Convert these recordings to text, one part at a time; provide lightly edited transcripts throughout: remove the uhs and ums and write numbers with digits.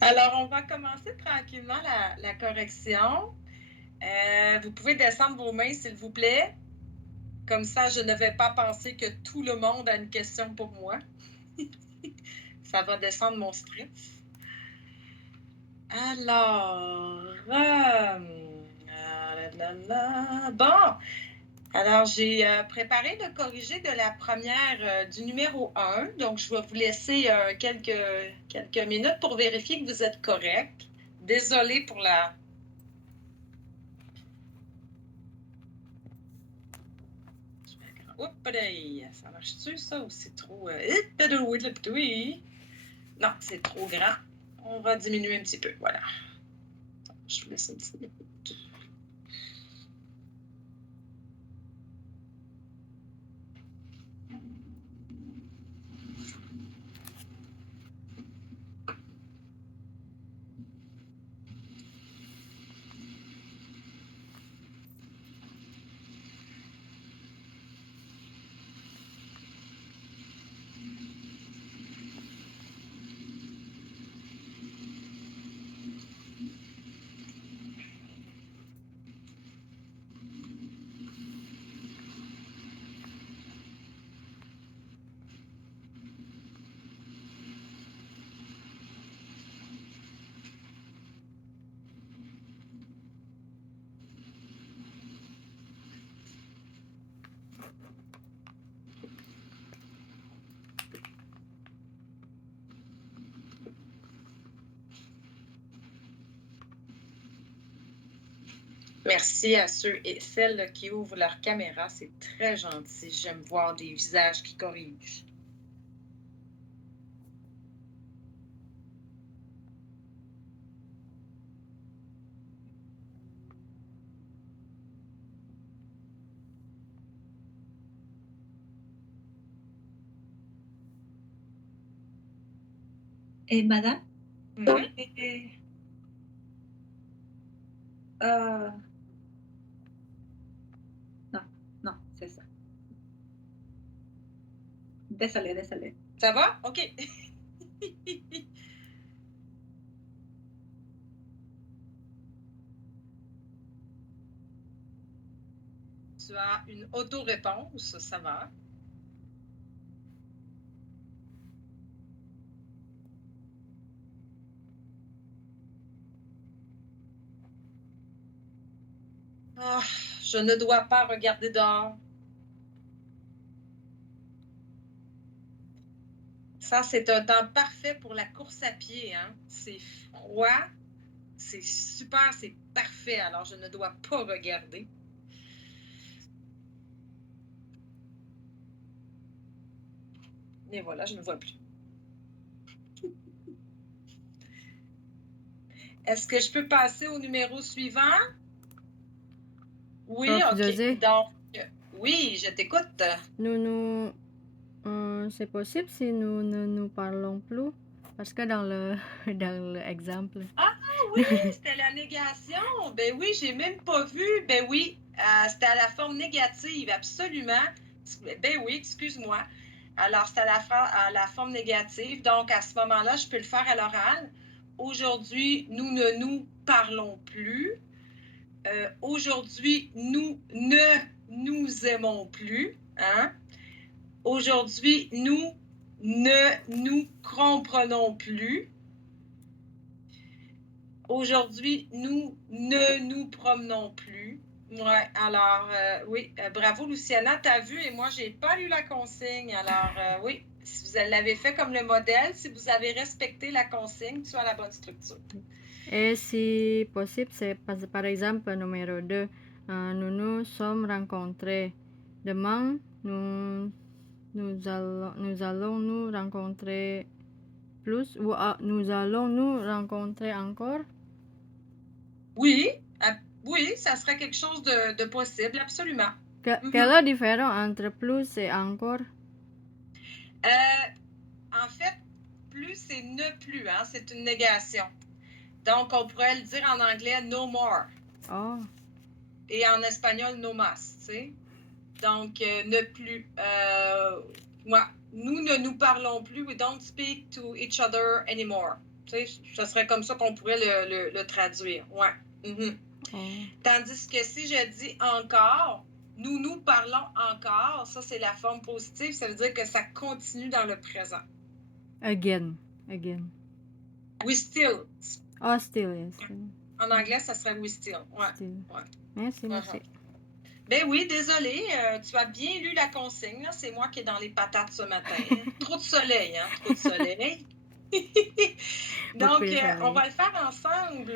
Alors, on va commencer tranquillement la correction. Vous pouvez descendre vos mains, s'il vous plaît. Comme ça, je ne vais pas penser que tout le monde a une question pour moi. Ça va descendre mon stress. Alors, bon, alors j'ai préparé le corrigé de la première, du numéro 1. Donc, je vais vous laisser quelques minutes pour vérifier que vous êtes correct. Désolée pour la... Oups, ça marche-tu, ça, ou c'est trop... Non, c'est trop grand. On va diminuer un petit peu, voilà. Je vous laisse un petit peu. Merci à ceux et celles qui ouvrent leur caméra. C'est très gentil. J'aime voir des visages qui corrigent. Et madame, Mhm. euh, non, non, c'est ça. Désolé. Ça va? OK. Tu as une auto-réponse, ça va. Ah, je ne dois pas regarder dehors. Ça, c'est un temps parfait pour la course à pied, hein. C'est froid, c'est super, c'est parfait. Alors, je ne dois pas regarder. Et voilà, je ne vois plus. Est-ce que je peux passer au numéro suivant? Oui, Prof OK. José, Donc, oui, je t'écoute. c'est possible si nous ne nous parlons plus? Parce que dans le, dans l'exemple. Ah oui, c'était la négation. Ben oui, j'ai même pas vu. Ben oui, c'était à la forme négative, absolument. Ben oui, excuse-moi. Alors, c'était à la forme négative. Donc, à ce moment-là, je peux le faire à l'oral. Aujourd'hui, nous ne nous parlons plus. Aujourd'hui, nous ne nous aimons plus. Hein? Aujourd'hui, nous ne nous comprenons plus. Aujourd'hui, nous ne nous promenons plus. Ouais, alors, oui, bravo Luciana, t'as vu et moi, j'ai pas lu la consigne. Alors, oui, si vous l'avez fait comme le modèle, si vous avez respecté la consigne, tu as la bonne structure. Et si possible, c'est par exemple numéro 2. Nous nous sommes rencontrés. Demain, nous allons nous rencontrer plus ou nous allons nous rencontrer encore? Oui, oui, ça serait quelque chose de possible, absolument. Quelle est la différence entre plus et encore? En fait, plus, c'est ne plus, hein? C'est une négation. Donc, on pourrait le dire en anglais no more. Oh, Et en espagnol no más, tu sais. Donc, ne plus. Nous ne nous parlons plus. We don't speak to each other anymore. Tu sais, ce serait comme ça qu'on pourrait le traduire. Ouais. Mhm. oh. Tandis que si je dis encore, nous parlons encore, ça c'est la forme positive, ça veut dire que ça continue dans le présent. Again. We still. Oh, still, yes. En anglais, ça serait we still. Ouais. Still. Ouais. Merci. Ben oui, désolé, tu as bien lu la consigne. Là. C'est moi qui est dans les patates ce matin. Trop de soleil, hein? Trop de soleil. Donc, on va le faire ensemble,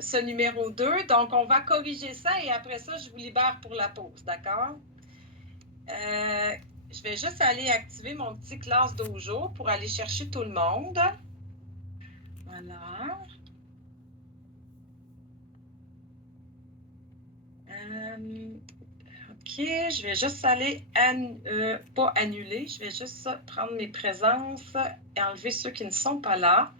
ce numéro 2. Donc, on va corriger ça et après ça, je vous libère pour la pause, d'accord? Je vais juste aller activer mon petit classe dojo pour aller chercher tout le monde. Voilà. OK, je vais juste aller, pas annuler, je vais juste prendre mes présences et enlever ceux qui ne sont pas là.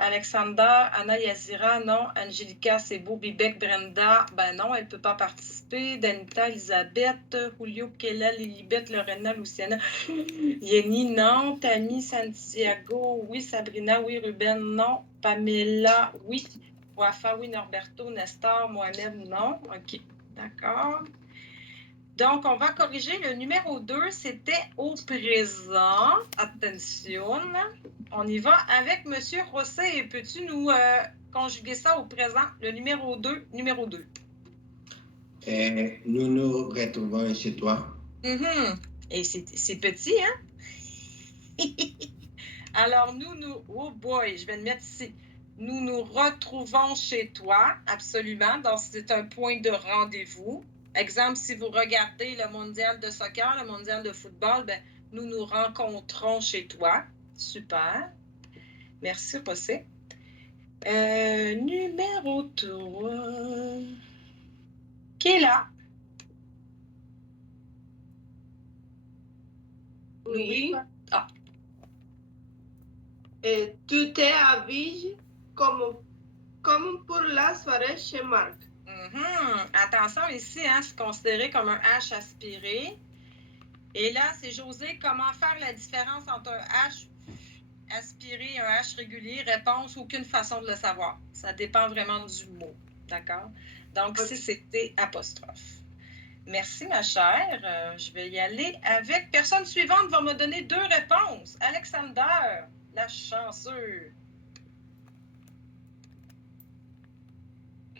Alexander, Anna Yazira, non. Angelica, c'est beau. Bibek, Brenda, ben non, elle ne peut pas participer. Danita, Elisabeth, Julio, Kella, Lilibeth, Lorena, Luciana, Yenny, non. Tammy, Santiago, oui. Sabrina, oui. Ruben, non. Pamela, oui. Wafa, oui. Norberto, Nestor, Mohamed, non. OK, d'accord. Donc, on va corriger le numéro 2, c'était au présent. Attention. On y va avec M. Rosset. Peux-tu nous conjuguer ça au présent, le numéro 2, numéro 2? Nous nous retrouvons chez toi. Et c'est petit, hein? Alors, oh boy, je vais le mettre ici. Nous nous retrouvons chez toi, absolument. Donc, c'est un point de rendez-vous. Exemple, si vous regardez le mondial de soccer, le mondial de football, ben, nous nous rencontrons chez toi. Super. Merci, José. Numéro 3. Qui est là? Oui. Ah. Et tu t'habilles comme pour la soirée chez Marc. Attention ici, hein, c'est considéré comme un H aspiré. Et là, c'est José, comment faire la différence entre un H aspiré et un H régulier? Réponse, aucune façon de le savoir. Ça dépend vraiment du mot. D'accord? Donc, ici, c'était apostrophe. Merci, ma chère. Je vais y aller avec... Personne suivante va me donner 2 réponses. Alexander, la chanceuse.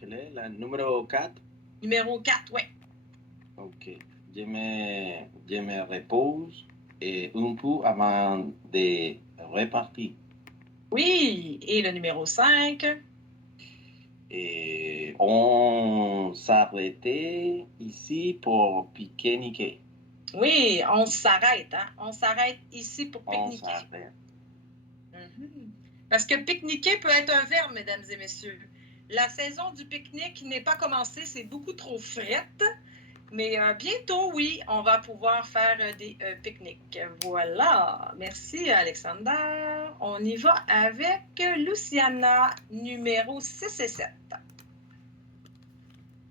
Quel est le numéro 4? Numéro 4, oui. Ok. Je me repose et un peu avant de repartir. Oui. Et le numéro 5? Et on s'arrêtait ici pour pique-niquer. Oui, on s'arrête, hein? On s'arrête ici pour pique-niquer. On s'arrête. Parce que pique-niquer peut être un verbe, mesdames et messieurs. La saison du pique-nique n'est pas commencée, c'est beaucoup trop frette. Mais bientôt, oui, on va pouvoir faire des pique-niques. Voilà. Merci, Alexander. On y va avec Luciana, numéro 6 et 7.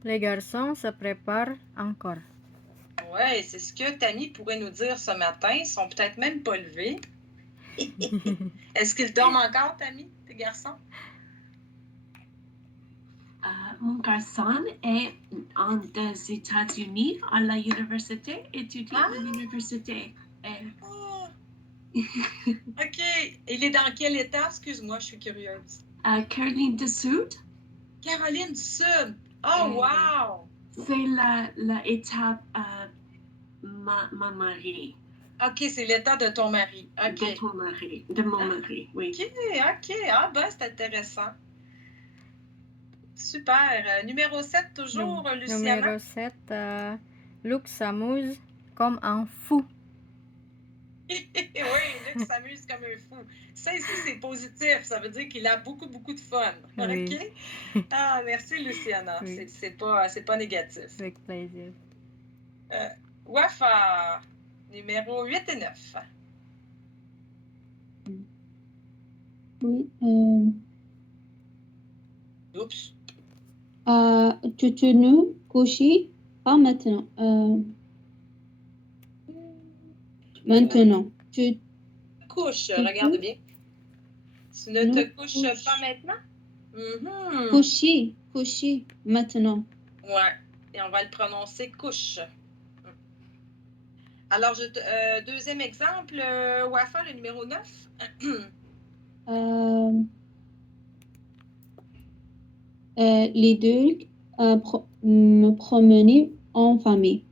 Les garçons se préparent encore. Oui, c'est ce que Tammy pourrait nous dire ce matin. Ils sont peut-être même pas levés. Est-ce qu'ils dorment encore, Tammy, tes garçons? Mon garçon est des États-Unis à la université, étudie à l'université. OK. Il est dans quel état? Excuse-moi, je suis curieuse. Caroline du Sud. Caroline du Sud. Oh, wow! C'est l'état ma mari. OK, c'est l'état de ton mari. OK. De ton mari, de mon mari, oui. OK. Ah ben, c'est intéressant. Super. Numéro 7, toujours, Luciana. Numéro 7, Luc s'amuse comme un fou. Oui, Luc s'amuse comme un fou. Ça ici, c'est positif. Ça veut dire qu'il a beaucoup, beaucoup de fun. Oui. OK? Ah, merci, Luciana. Oui. C'est pas négatif. Avec plaisir. Wafa, numéro 8 et 9. Oui. Oups. Tu te nous couches pas maintenant. Maintenant. Tu Couche, te regarde bien. Tu ne te couches couches. pas maintenant? Mhm. Coucher maintenant. Ouais. Et on va le prononcer couche. Alors, deuxième exemple, Wafa, le numéro 9. Les deux me promener en famille.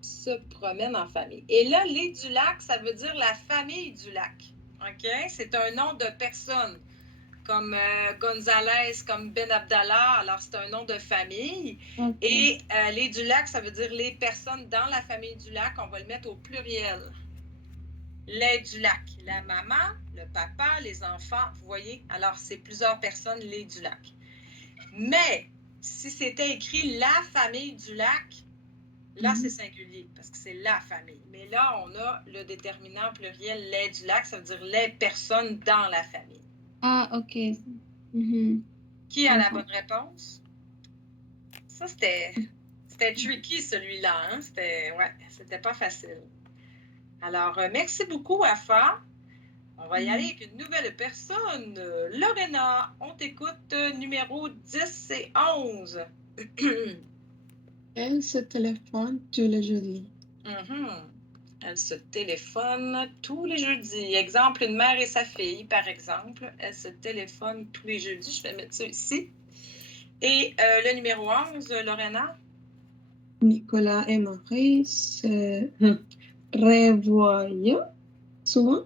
Se promène en famille. Et là, les du lac, ça veut dire la famille du lac. OK? C'est un nom de personne, comme Gonzalez, comme Ben Abdallah. Alors, c'est un nom de famille. Okay. Et les du lac, ça veut dire les personnes dans la famille du lac. On va le mettre au pluriel. Les du lac. La maman, le papa, les enfants. Vous voyez? Alors, c'est plusieurs personnes, les du lac. Mais, si c'était écrit la famille du lac, là, c'est singulier, parce que c'est la famille. Mais là, on a le déterminant pluriel, les du lac, ça veut dire les personnes dans la famille. Ah, OK. Qui a la bonne réponse? Ça, c'était tricky, celui-là. Hein? C'était pas facile. Alors, merci beaucoup, Wafa. On va y aller avec une nouvelle personne. Lorena, on t'écoute, numéro 10 et 11. Elle se téléphone tous les jeudis. Elle se téléphone tous les jeudis. Exemple, une mère et sa fille, par exemple. Elle se téléphone tous les jeudis. Je vais mettre ça ici. Et le numéro 11, Lorena? Nicolas et Marie se revoient souvent.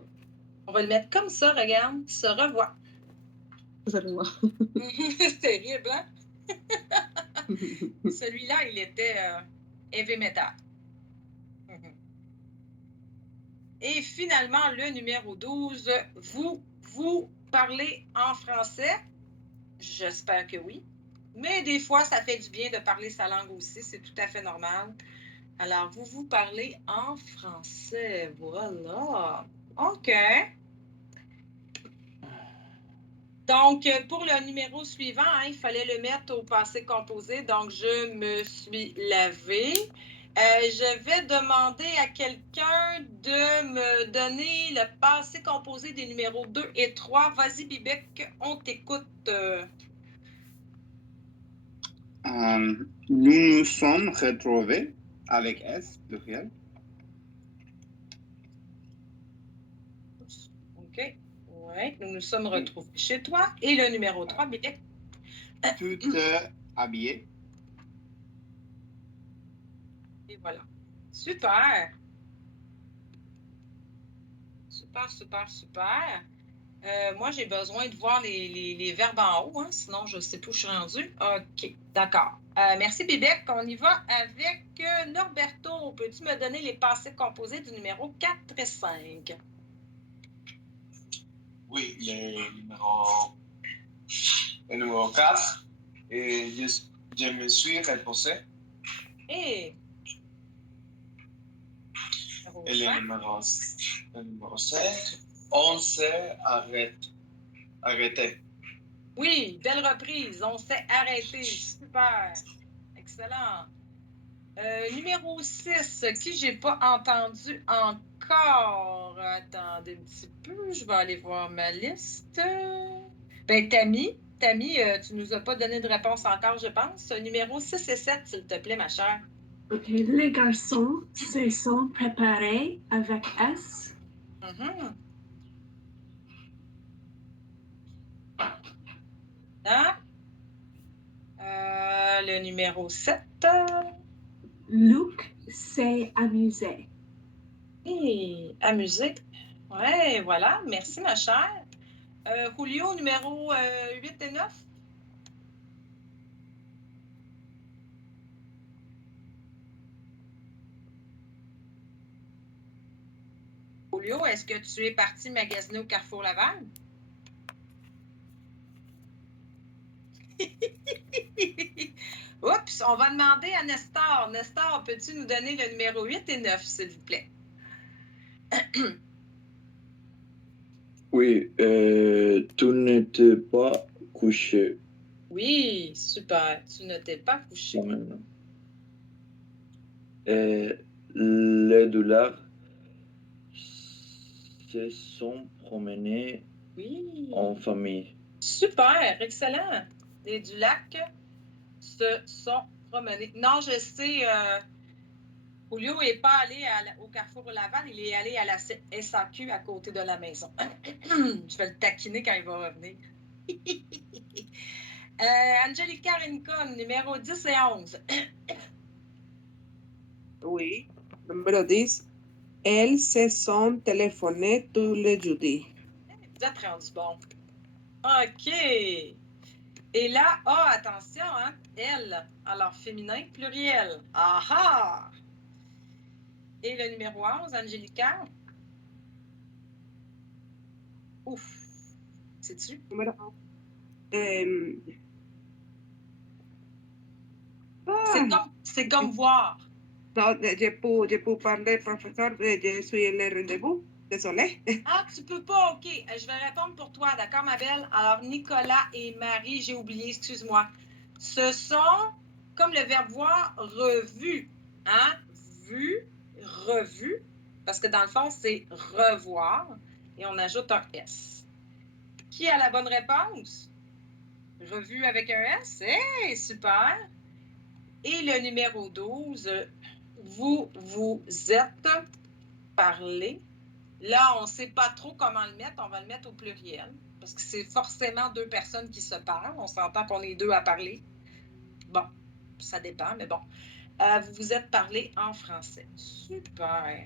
On va le mettre comme ça, regarde. Se revoit. Se revoient. C'est terrible, hein? Celui-là, il était heavy metal. Et finalement, le numéro 12, vous parlez en français? J'espère que oui. Mais des fois, ça fait du bien de parler sa langue aussi. C'est tout à fait normal. Alors, vous parlez en français. Voilà. OK. Donc, pour le numéro suivant, hein, il fallait le mettre au passé composé. Donc, je me suis lavée. Je vais demander à quelqu'un de me donner le passé composé des numéros 2 et 3. Vas-y, Bibec, on t'écoute. Nous nous sommes retrouvés avec S, pluriel. OK. Oui, nous nous sommes retrouvés chez toi. Et le numéro 3, Bibec. Tu te habillé. Et voilà. Super. Super, super, super. Moi, j'ai besoin de voir les verbes en haut, hein, sinon je ne sais pas où je suis rendue. OK, d'accord. Merci, Bébek. On y va avec Norberto. Peux-tu me donner les passés composés du numéro 4 et 5? Oui, le numéro 4. Et je me suis reposé. Et Et le numéro 5, on s'est arrêté. Oui, belle reprise. On s'est arrêté. Super. Excellent. Numéro 6, qui j'ai pas entendu encore. Attendez un petit peu, je vais aller voir ma liste. Ben, Tammy, tu nous as pas donné de réponse encore, je pense. Numéro 6 et 7, s'il te plaît, ma chère. OK. Les garçons se sont préparés avec S. Hein? Le numéro 7. Luc s'est amusé. Et amusé. Ouais, voilà. Merci, ma chère. Julio, numéro 8 et 9. Julio, est-ce que tu es parti magasiner au Carrefour Laval? Oups, on va demander à Nestor. Nestor, peux-tu nous donner le numéro 8 et 9, s'il vous plaît? Oui, tu n'étais pas couché. Oui, super. Tu ne t'es pas couché. Les dollars se sont promenés Oui. en famille. Super, excellent. Les du lac se sont promenés. Non, je sais, Julio n'est pas allé au Carrefour Laval, il est allé à la SAQ à côté de la maison. Je vais le taquiner quand il va revenir. Angelica Rincon, numéro 10 et 11. Oui. Numéro 10. Elles se sont téléphonées tous les jeudis. Vous êtes rendu bon. OK. Et là, attention, hein, elle, alors féminin, pluriel. Ah! Et le numéro 11, Angelica. Ouf. C'est-tu? Numéro 1. C'est comme voir. Non, je peux parler, professeur, je suis le rendez-vous. Désolé. Ah, tu peux pas, OK. Je vais répondre pour toi, d'accord, ma belle? Alors, Nicolas et Marie, j'ai oublié, excuse-moi. Ce sont, comme le verbe voir, revu. Hein? Vu, revu. Parce que dans le fond, c'est revoir. Et on ajoute un S. Qui a la bonne réponse? Revu avec un S? Hey, super! Et le numéro 12, vous êtes parlé. Là, on ne sait pas trop comment le mettre. On va le mettre au pluriel. Parce que c'est forcément deux personnes qui se parlent. On s'entend qu'on est deux à parler. Bon, ça dépend, mais bon. Vous vous êtes parlé en français. Super.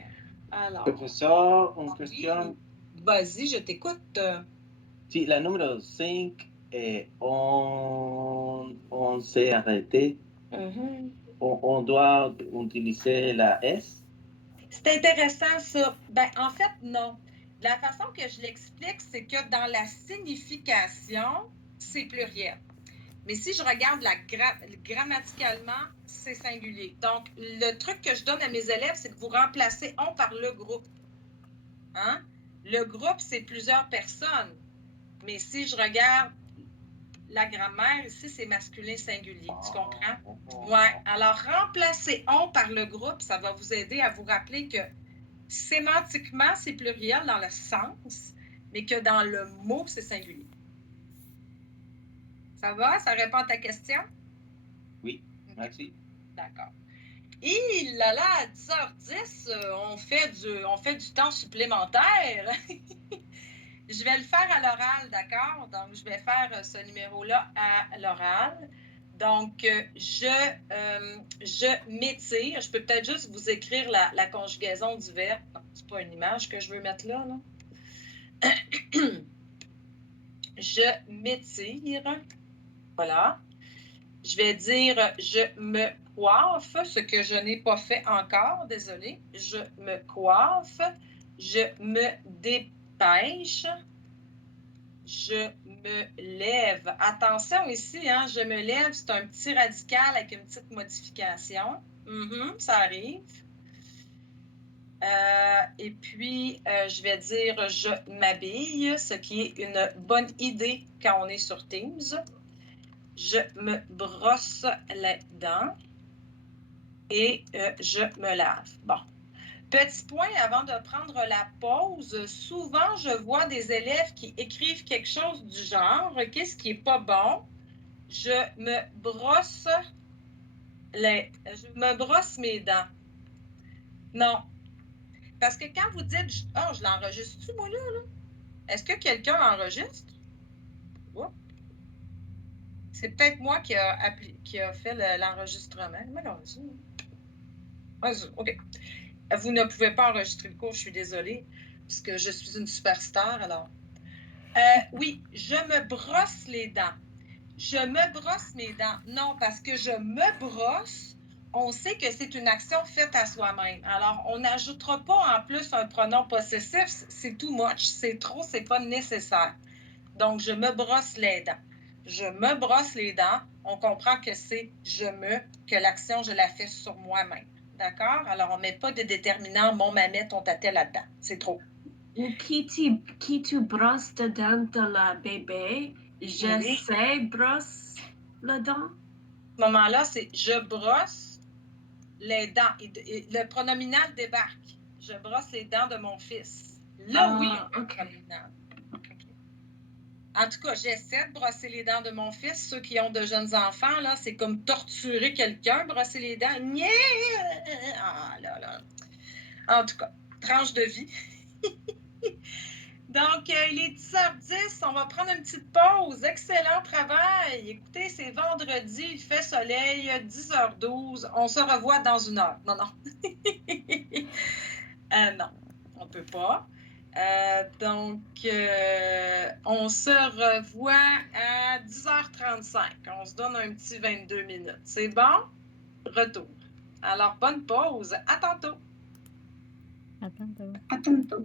Alors. Professeur, une question. Vas-y, je t'écoute. Si la numéro 5, on s'est arrêté, on doit utiliser la S? C'est intéressant, ça. Ben, en fait, non. La façon que je l'explique, c'est que dans la signification, c'est pluriel. Mais si je regarde grammaticalement, c'est singulier. Donc, le truc que je donne à mes élèves, c'est que vous remplacez on par le groupe. Hein? Le groupe, c'est plusieurs personnes. Mais si je regarde la grammaire, ici, c'est masculin singulier. Tu comprends? Ouais. Alors, remplacer on par le groupe, ça va vous aider à vous rappeler que sémantiquement, c'est pluriel dans le sens, mais que dans le mot, c'est singulier. Ça va? Ça répond à ta question? Oui, merci. D'accord. Et là, à 10h10, on fait du temps supplémentaire. Je vais le faire à l'oral, d'accord? Donc, je vais faire ce numéro-là à l'oral. Donc, je m'étire. Je peux peut-être juste vous écrire la conjugaison du verbe. Non, c'est pas une image que je veux mettre là. Je m'étire. Voilà. Je vais dire je me coiffe, ce que je n'ai pas fait encore, désolé. Je me coiffe. Je me dépêche. Je me lève. Attention ici, hein, je me lève, c'est un petit radical avec une petite modification. Ça arrive. Et puis, je vais dire je m'habille, ce qui est une bonne idée quand on est sur Teams. Je me brosse les dents et je me lave. Bon. Petit point avant de prendre la pause, souvent je vois des élèves qui écrivent quelque chose du genre, qu'est-ce qui n'est pas bon? Je me brosse mes dents. Non. Parce que quand vous dites, je l'enregistre-tu moi là? Est-ce que quelqu'un enregistre? Oh. C'est peut-être moi qui a fait l'enregistrement. OK. Vous ne pouvez pas enregistrer le cours, je suis désolée, parce que je suis une superstar, alors. Oui, je me brosse les dents. Je me brosse mes dents. Non, parce que je me brosse, on sait que c'est une action faite à soi-même. Alors, on n'ajoutera pas en plus un pronom possessif, c'est too much, c'est trop, c'est pas nécessaire. Donc, je me brosse les dents. Je me brosse les dents, on comprend que c'est que l'action, je la fais sur moi-même. D'accord? Alors, on ne met pas de déterminant mon mamette, ton tâtet là-dedans. C'est trop. Ou qui tu brosses les dents de la bébé, j'essaie brosse les dents. À ce moment-là, c'est je brosse les dents. Et le pronominal débarque. Je brosse les dents de mon fils. Là, oui, le pronominal. En tout cas, j'essaie de brosser les dents de mon fils. Ceux qui ont de jeunes enfants, là, c'est comme torturer quelqu'un, brosser les dents. Ah là là. En tout cas, tranche de vie. Donc, il est 10h10. On va prendre une petite pause. Excellent travail. Écoutez, c'est vendredi, il fait soleil, 10h12. On se revoit dans 1 heure. Non, non. Non, on ne peut pas. Donc, on se revoit à 10h35. On se donne un petit 22 minutes. C'est bon? Retour. Alors, bonne pause. À tantôt. À tantôt. À tantôt.